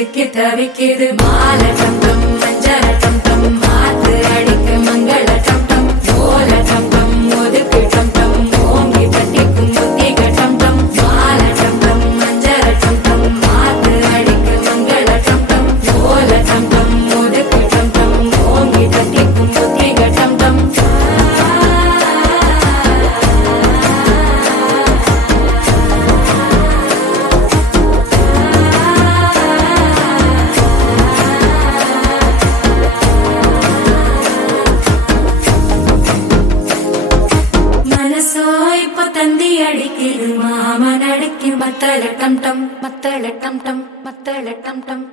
சிக்கி தவிக்குது மால டம் டம் மஞ்சள டம் டம் மாத்து அடிக்க மங்கள டம் டம் ஓல டம் டம் ஒதுக்கு டம் டம் ஓங்கி தட்டிக்கும் புத்திக டம் டம் மால டம் டம் மஞ்சள டம் டம் மாத்து அடிக்க மங்கள டம் டம் ஓல டம் டம் ஒதுக்கு டம் டம் ஓங்கி தட்டிக்கும் புத்திக டம் டம் தந்தி அடிக்குது மாமன் அடிக்கு மத்தள டம் டம் மத்தள டம் டம் மத்தள டம் டம்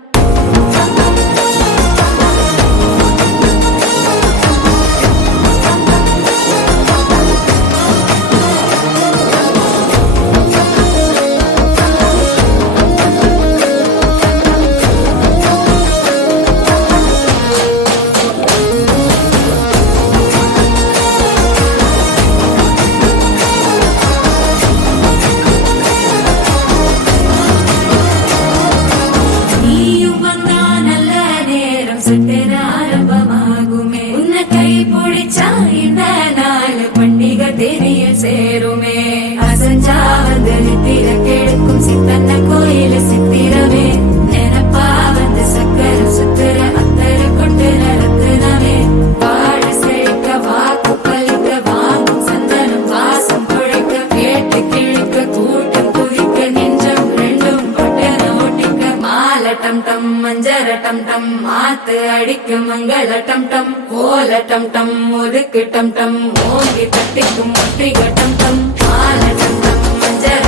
ஆரம்பமாகுமே உன்னை கை பிடிச்சா இந்த நாள் பண்டிகை தெரிய சேருமே அசஞ்சா வந்து நித்திர கெடுக்கும் சித்தன்ன கோயில சித்திரமே நினப்பா வந்து சக்கர சுத்துற அத்தர கொண்டு நடத்துனவே பாட செழிக்க வாக்கு பலிக்க வாங்கும் சந்தனம் வாசம் குழைக்க கேட்டு கிழிக்க கூட்டம் குதிக்க நெஞ்சம் ரெண்டும் பட்டன ஓட்டிக்க மால டம் டம் மஞ்சர டம் டம் மாத்து அடிக்க மங்கள டம் டம் ஓல டம் டம் ஒதுக்கு டம் டம் ஓங்கி தட்டிக்கும் முற்றிக டம் டம் மால டம் டம் மஞ்சர